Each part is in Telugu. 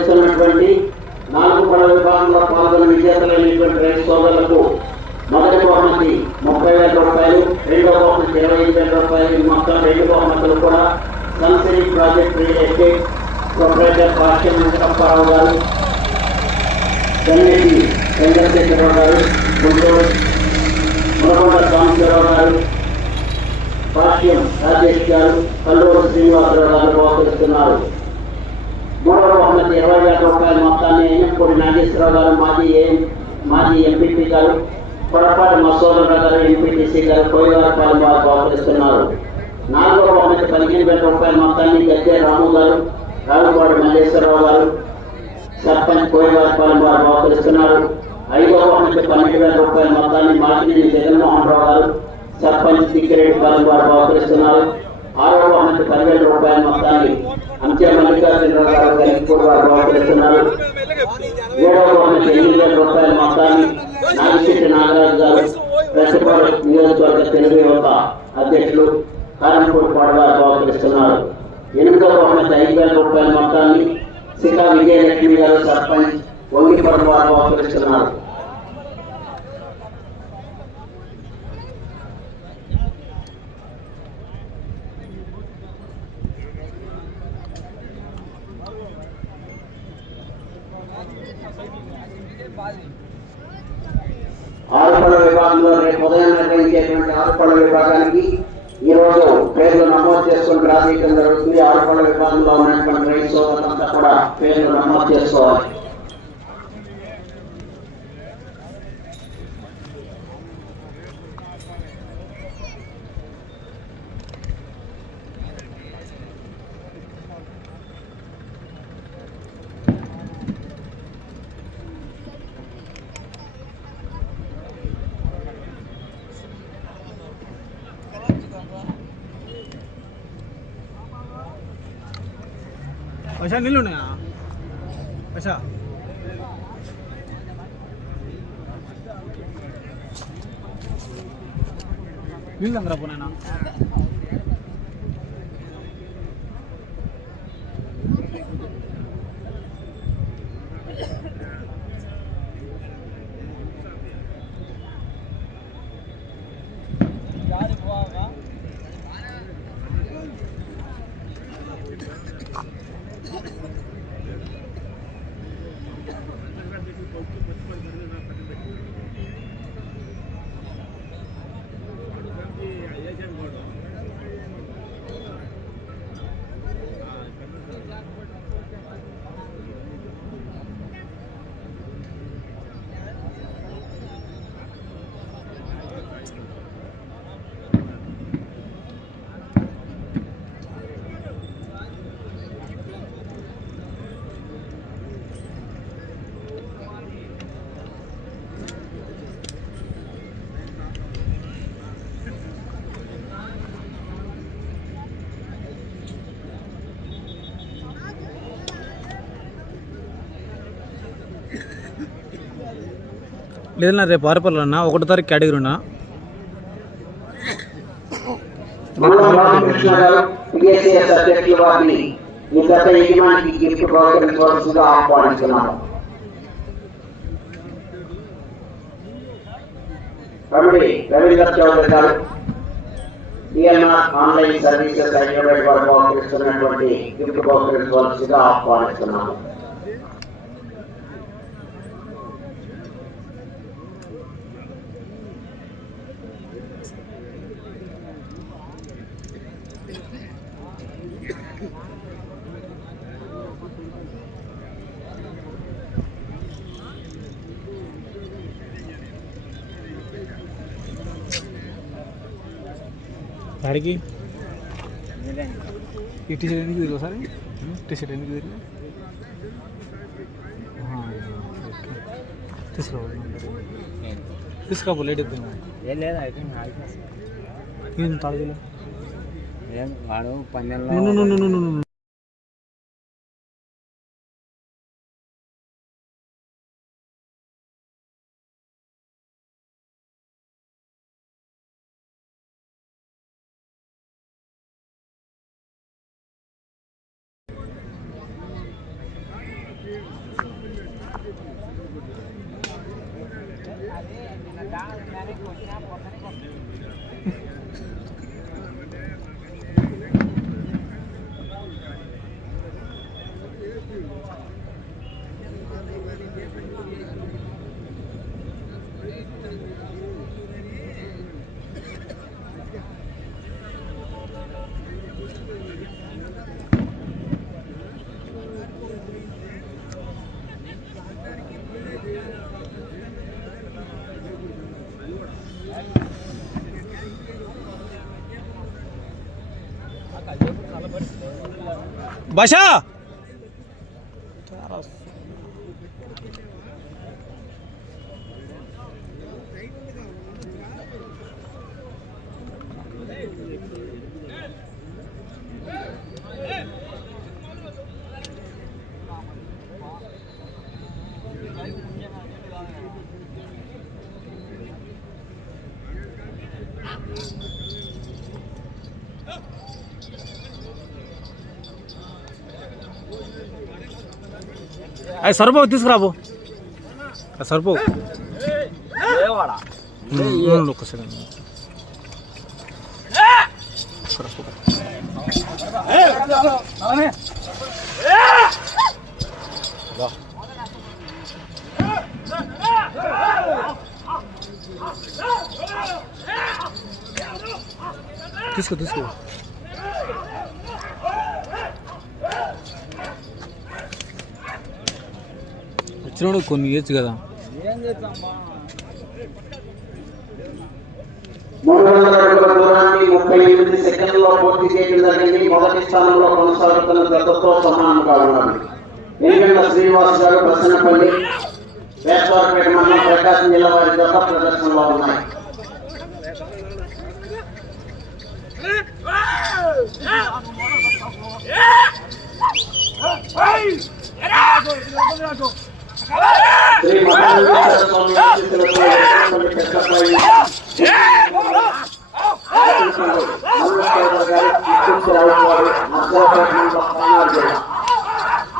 నిర్వహిస్తున్నటువంటి నాలుగు పడ విభాగంలో పాల్గొన్న విజేతలైనటువంటి రైతు సోదరులకు మొదటి బహుమతి ముప్పై వేల రూపాయలు రెండో బహుమతి ఇరవై ఐదు వేల రూపాయలు మొత్తం రెండు బహుమతులు కూడా Sunsiri project real estate proprietor Bhashyam Venkatapparao గారు చెన్నైకి చంద్రశేఖరరావు గారు గుంటూరు మునకొండ సాంబశివరావు గారు భాష్యం రాజేష్ గారు కల్లూరు శ్రీనివాసరావు గారు బహుకరిస్తున్నారు. మూడవ బహుమతి ఇరవై వేల రూపాయల మొత్తాన్ని ఎన్నంపూడి నాగేశ్వరరావు గారు మాజీ ఏ మాజీ ఎంపీపీ గారు పొరపాటి మసోదరరావు గారు ఎంపీటీసీ గారు కోయవారపాలెం వారు బహుకరిస్తున్నారు. నాలుగవ బహుమతి పదిహేను వేల రూపాయల మొత్తాన్ని గద్దె రాము గారు రావుపాడు మల్లేశ్వరరావు గారు సర్పంచ్ కోయవారపాలెం వారు బహుకరిస్తున్నారు. ఐదవ బహుమతి పన్నెండు వేల రూపాయల మొత్తాన్ని మాటినేని జగన్మోహన్ రావు గారు సర్పంచ్ సిక్కిరెడ్డి పాలెం వారు బహుకరిస్తున్నారు. ఆరవ బహుమతి పదివేల రూపాయల మొత్తాన్ని అంత్య మల్లికార్జునరావు గారు గరికపూర్ ఎనిమిది రూపాయల మొత్తాన్ని నాగిశెట్టి నాగరాజు గారు ప్రతిపాడు నియోజకవర్గ తెలుగు యువత అధ్యక్షులు కారంపూర్ వారు బహుకరిస్తున్నారు ఎనిమిదవ బహుమతి ఐదు వేల రూపాయల మొత్తాన్ని శిఖా విజయలక్ష్మి గారు సర్పంచ్ వంగిపడు వారు బహుకరిస్తున్నారు ఆరుపడ విభాగంలో రేపు ఉదయం నిర్వహించేటువంటి ఆరుపడ విభాగానికి ఈ రోజు పేర్లు నమోదు చేసుకుని రాజకీయం జరుగుతుంది ఆరుపడ విభాగంలో ఉన్నటువంటి రైతు సోదరులంతా కూడా పేర్లు నమోదు చేసుకోవాలి. பஷா நில்லுண்ணா பஷா நில்லுங்கிற போனேண்ணா లేదన్నా రేపు ఆరుపల్లి అన్న ఒకటో తారీఖు కేటగిరీ ఉన్నా. రవీంద్ర చౌదరి గారు డిఎన్ఆర్ ఆన్లైన్ సర్వీసెస్ హైదరాబాద్ వారు బహుకరిస్తున్నటువంటి గిఫ్ట్ ఆహ్వానిస్తున్నాను जाएगी ये टी शर्ट की सर टी शर्ट की हाँ इसका बोले डिब्बे में ये ले रहा है तीन उतार दिला no no no no no no ను- భాషా అది సరిపోవు తీసుకురాబో అది సరిపోవు ఉండు ఒక్క సెకండ్ తీసుకో తీసుకో వచ్చినోడు కొన్ని ఇవ్వచ్చు కదా మూడు వందల అడుగుల దూరాన్ని ముప్పై ఎనిమిది సెకండ్లలో పూర్తి చేయడం జరిగింది మొదటి స్థానంలో కొనసాగుతున్న జతతో సమానంగా ఉన్నారు ఎనిగండ్ల శ్రీనివాస్ గారు బసనపల్లి వేశ్వరపేట మండలం ప్రకాశం జిల్లా వారి జత ప్రదర్శనలో ఉన్నాయి శ్రీ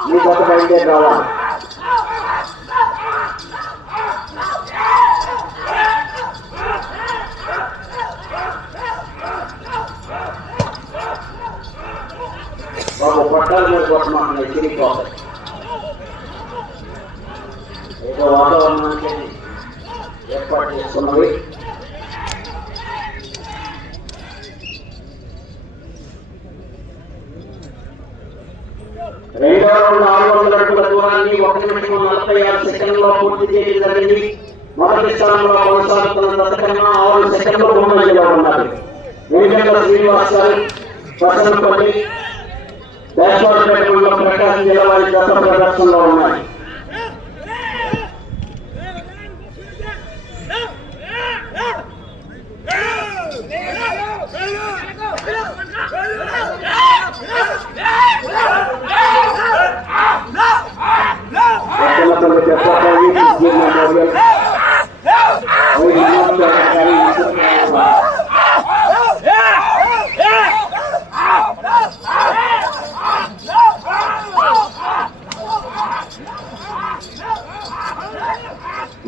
మీ కొత్త బయలుదేరి రావాలి బాబు పట్టాలు మీద కిరిపోతాయి వాతావరణానికి ఏర్పాటు చేసుకున్నవి రెండు వందల ఆరు వందల అడుగుల దూరాన్ని ఒక నిమిషం నలభై ఆరు సెకండ్లో పూర్తి చేయడం జరిగింది మొదటి స్థానంలో కొనసాగుతున్న దశకన్నా ఆరు సెకండ్లు ముందంజలో ఉన్నారు వెంకట శ్రీనివాస్ గారు వసనపల్లి ప్రకాశం జిల్లా వారి గత ప్రదర్శనలో ఉన్నాయి. వసనపల్లి పెద్దపల్లి కృష్ణ మెమోరియల్ ఐదు నిమిషాల గారి విస్తృత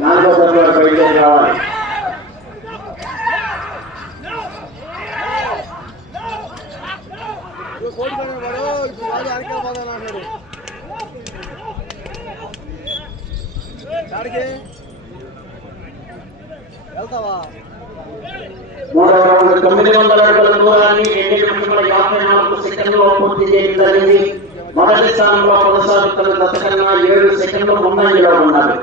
నాలుగో తరగతి బయలుదేరి రావాలి మూడవ రౌండ్ తొమ్మిది వందల అడుగుల దూరాన్ని రెండు నిమిషముల యాభై నాలుగు సెకండ్లో పూర్తి చేయడం జరిగింది మొదటి స్థానంలో కొనసాగుతున్న దశకన్నా ఏడు సెకండ్లు ముందంజలో ఉన్నారు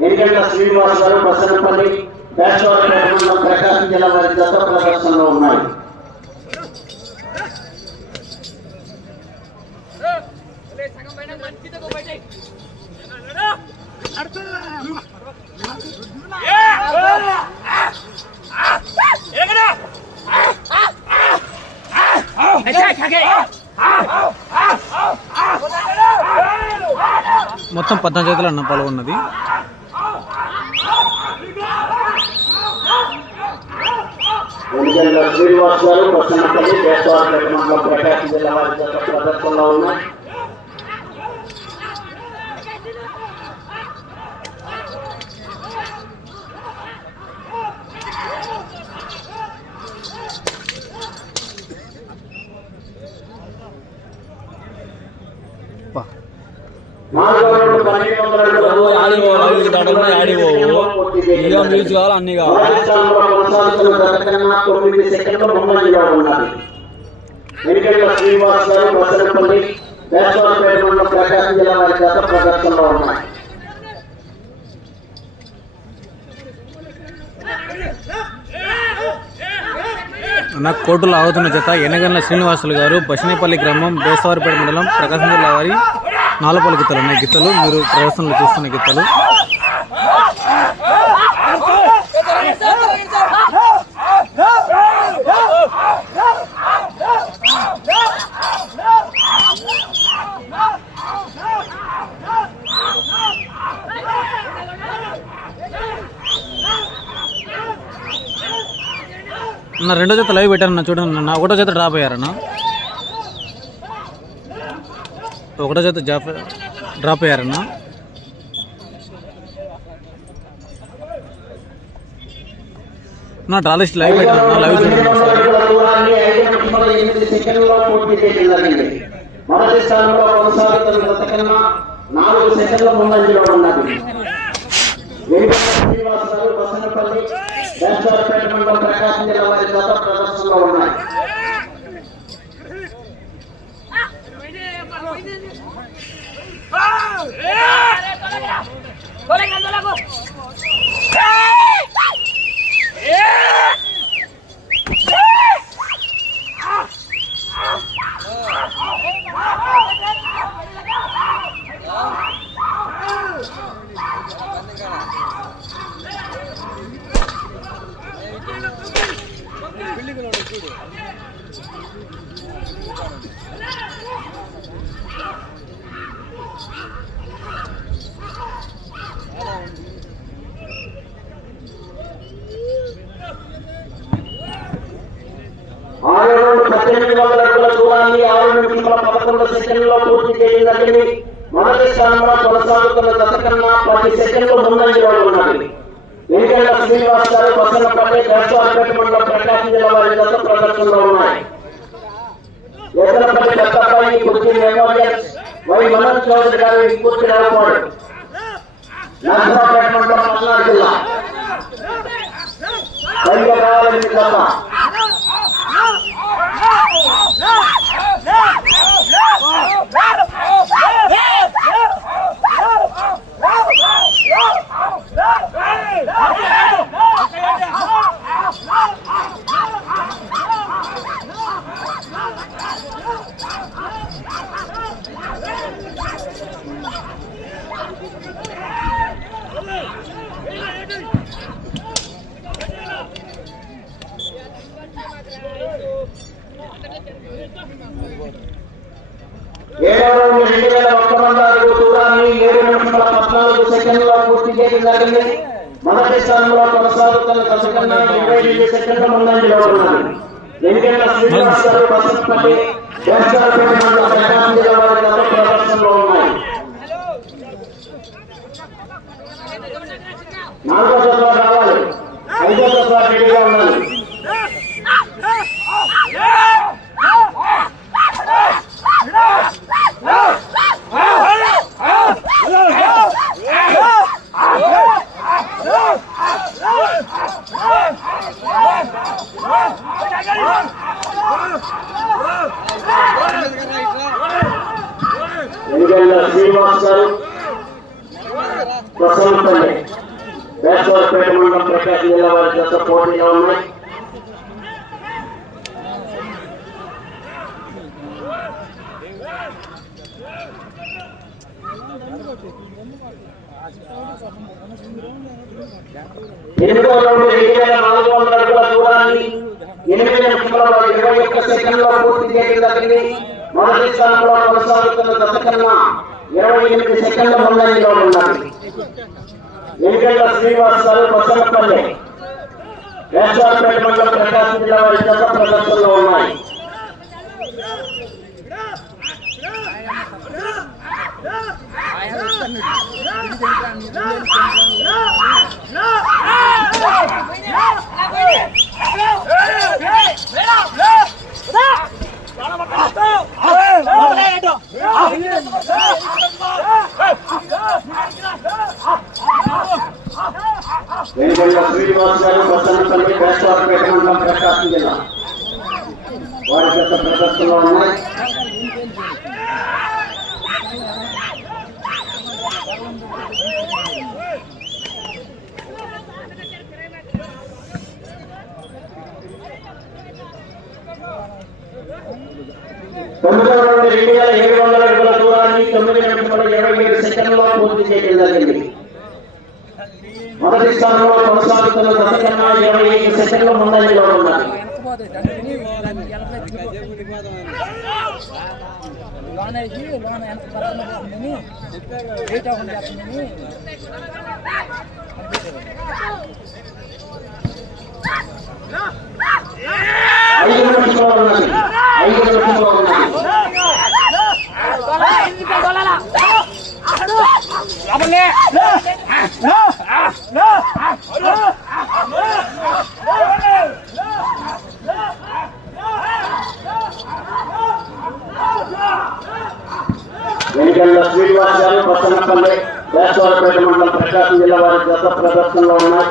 ఎనిగంట శ్రీనివాస్ గారు బసనపల్లి బేశ్వరపేట మండలం ప్రకాశం జిల్లా వారి దత్త ప్రదర్శనలో ఉన్నాయి మొత్తం పద్నాలుగు చేతులు అన్న పాల్గొన్నది ఎనిగంట శ్రీనివాస్ గారు బసనపల్లి బేశ్వరపేట మండలం ప్రకాశం జిల్లా వారి దశ ప్రదర్శనలో ఉన్నాయి నాలుగో ఆడిపోవు ఇక మ్యూజిక్ కావాలి అన్ని కావాలి మొదటి శ్రీనివాస్ గారు మండలం ప్రకాశం జిల్లా వారి గత ప్రదర్శనలో ఉన్నాయి అన్న కోర్టులో ఆగుతున్న జత ఎనగండ్ల శ్రీనివాసులు గారు బసినేపల్లి గ్రామం బేసవారిపేట మండలం ప్రకాశం జిల్లా వారి నాలుపల్లి గిత్తలు ఉన్నాయి. గిత్తలు మీరు ప్రదర్శనలు చూస్తున్న గిత్తలు నా రెండో జత లైవ్ పెట్టారన్న చూడండి అన్న. ఒకటో జత డ్రాప్ అయ్యారన్న. ఒకటో జత జాప్ డ్రాప్ అయ్యారన్న. నా డ్రాలిస్ట్ లైవ్ పెట్టాను లైవ్ చూడండి. మొదటి స్థానంలో కొనసాగుతున్న గత కన్నా నాలుగు సెకండ్ల ముందంజలో ఉన్నది శ్రీనివాసరావు బసనపల్లి ప్రకాశం జిల్లా వారి గత ప్రదర్శనలో ఉన్నాయి 끌리고 나면 끌려. పద్దెనిమిది వందల అడుగుల దూరాన్ని ఆరు నిమిషముల పదకొండు సెకండ్లలో పూర్తి చేయడం మొదటి స్థానంలో కొనసాగుతున్న గత కన్నా పది సెకండ్లు ముందంజలో ఉన్నది వెంకట శ్రీనివాస్ గారు బసన్నపల్లి దర్శనపేట మండలం ప్రకాశం జిల్లా. వారి గత ప్రదర్శనలో ఉన్నాయి ఎదలపల్లి పెద్దపల్లి కుర్చీ మెమోరియల్ వై మనోజ్ చౌదరి గారి కుర్చీ రావుకోడు నర్సరాపేట మండలం పల్నాడు జిల్లా పైగా రావాలని గత ఏడో రౌండ్ రెండు వేల ఒక్క వంద అడుగు దూరాన్ని ఏడు నిమిషముల పద్నాలుగు సెకండ్లలో పూర్తి చేయడం జరిగింది మొదటి స్థానంలో కొనసాగుతున్న దశ కన్నా ఇరవై ఐదు ఎందుకంటే శ్రీనివాస్ గారు బసంతపల్లి వేస్తారపేట మండలం ప్రకాశం జిల్లా వారి గత ప్రదర్శనలో ఉన్నాయి నాలుగో జత రావాలి. ఐదో జత రెడీగా ఉండాలి. ఎందుకంటే శ్రీనివాస్ గారు ప్రసన్నపల్లి వేసవరపేట మండలం ప్రకాశం జిల్లా వారి జత పోటీలో ఉన్నాయి. ఎనిమిదో రౌండ్ రెండు వేల నాలుగు వందల అడుగుల దూరాన్ని ఎనిమిది నిమిషముల ఇరవై ఒక్క సెకండ్లో పూర్తి చేయడం జరిగింది. మొదటి స్థానంలో కొనసాగుతున్న దశ కన్నా ఇరవై ఎనిమిది సెకండ్ల ముందంజలో ఉన్నది ఎన్నికల శ్రీనివాస్ గారు బసన్నపల్లి వేసారపేట మండలం ప్రకాశం జిల్లా వారి ప్రదర్శనలో ఉన్నాయి. వారి జత ప్రదర్శనలో ఉన్నాయి రెండో రౌండ్ రెండు వేల ఏడు వందల అడుగుల దూరాన్ని తొమ్మిది నిమిషముల ఇరవై పూర్తి చేయడం జరిగింది. మొదటి స్థానంలో కొనసాగుతున్న దశ కన్నా ఇరవై ఐదు సెకండ్ల ముందంజలో ఉన్నారు లోన్ ఎంత పరంగా పోతుందని వెయిట్ అవ్వకుండా చేస్తుందని ఐదు నిమిషంలో ఉన్నది. ఐదు నిమిషంలో ఉన్నది. ఎన్నికల్లో శ్రీనివాస్ గారు పచ్చనపల్లి వేసవరపేట మండలం ప్రకాశం జిల్లా వారి జత ప్రదర్శనలో ఉన్నాయి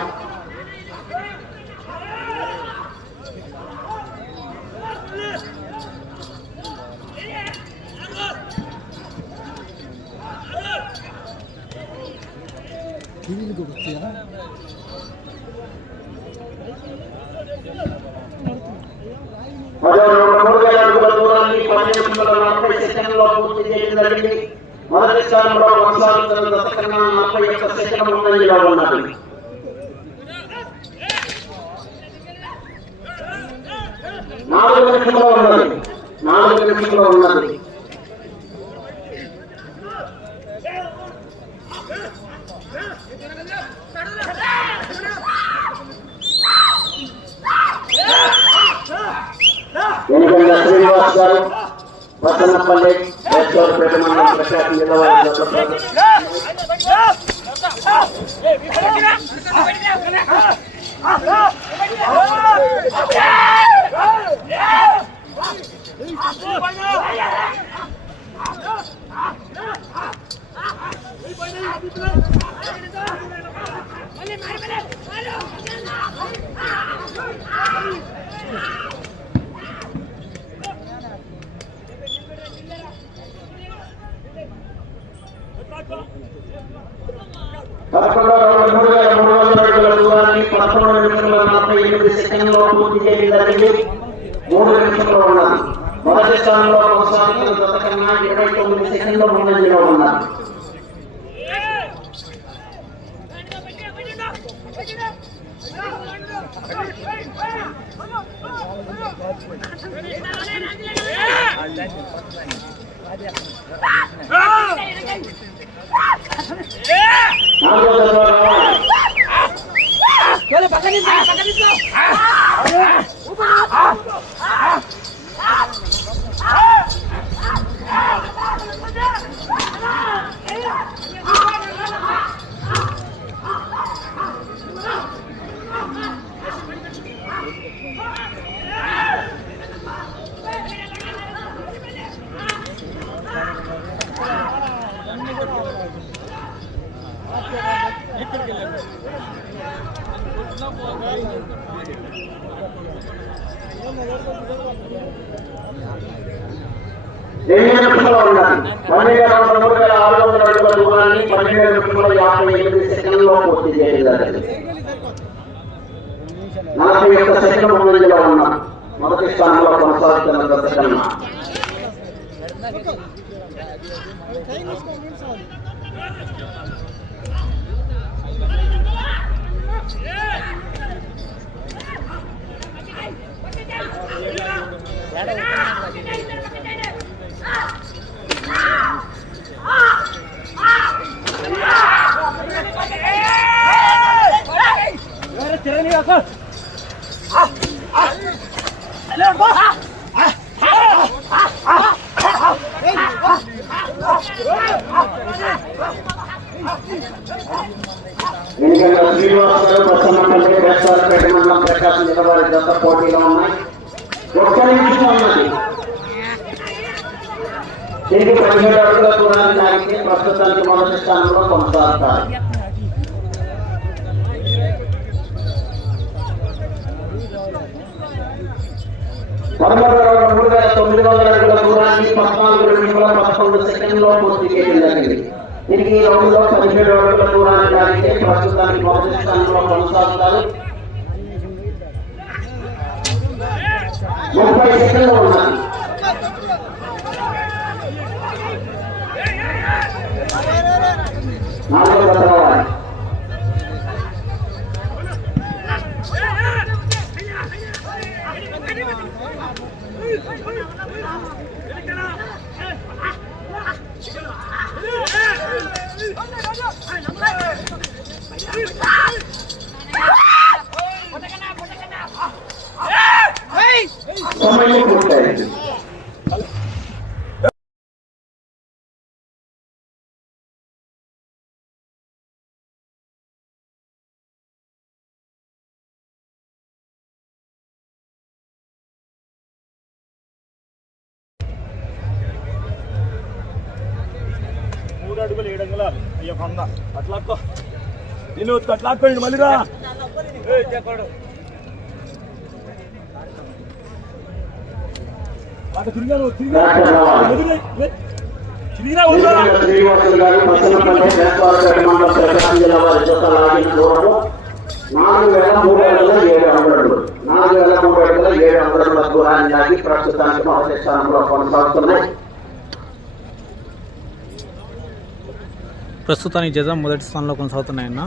పదో రెండు మూడు వేల అడుగుల దూరాన్ని పన్నెండు వందల నలభై సెకండ్లో పూర్తి చేయడం జరిగింది మొదటి స్థానంలో కొనసాగుతున్న దశ నలభై ఒక్క సెకండ్ ముందంజలో ఉన్నది నాలుగు నిమిషంలో ఉన్నది. నాలుగు నిమిషంలో ఉన్నది. ఎన్నికల శ్రీనివాస్ గారు వసన్నపల్లి వేశ్వరపేట మండలం ప్రకాశం జిల్లా వారి జత ప్రదర్శన పదకొండవ రౌండ్ మూడు వేల మూడు వందల అడుగుల దూరాన్ని పదకొండు నిమిషంలో నలభై ఎనిమిది సెకండ్లో పూర్తి చేయడం జరిగింది మూడు నిమిషంలో ఉన్నారు మొదటి స్థానంలో కొనసాగుతున్న జత కన్నా ఇరవై తొమ్మిది సెకండ్ల ముందంజలో ఉన్నారు pagalis mo! Pagalis mo! Ah! Ah! Ah! Ah! Ah! Ah! నిమిషంలో ఉన్నది పన్నెండు వందల మూడు వేల ఆరు వందల అడుగుల దూరాన్ని పన్నెండు నిమిషంలో యాభై ఎనిమిది సెకండ్లో పూర్తి చేయడం నలభై ఒక్క సెకండ్ ముందుగా ఉన్న మొదటి స్థానంలో కొనసాగుతున్న దశ కన్నా ఎన్నికల్లో శ్రీనివాస్ గారు ప్రసన్నపల్లి వేసారపేట మండలం ప్రకాశం జిల్లా వారి జత పోటీలో ఉన్నాయి ఒక్క నిమిషం ఉన్నది దీనికి పదిహేడు అడుగుల దూరాన్ని లాగితే ప్రస్తుతానికి మొదటి స్థానంలో కొనసాగుతారు పదమూడు మూడు వేల తొమ్మిది వందల అడుగుల దూరాన్ని పద్నాలుగు పదకొండు సెకండ్లో పూర్తి చేయడం జరిగింది దీనికి రౌండ్లో పదిహేడు అడుగుల దూరాన్ని లాగితే ప్రస్తుతానికి మొదటి స్థానంలో కొనసాగుతారు ముప్పై సెకండ్లు ఉన్నాయి ఏడు అంగుళాలు అయ్యో కొంద అట్లాక్కో. నేను అట్లాక్కోండి మళ్ళీగా అటు తిరిగాను తిరిగా నాలుగు వేల మూడు వందల ఏడు నాలుగు వేల మూడు వందల ఏడు దూరాన్ని ప్రస్తుతానికి మొదటి స్థానంలో కొనసాగుతున్నాయి. ప్రస్తుతానికి జతం మొదటి స్థానంలో కొనసాగుతున్నాయన్న.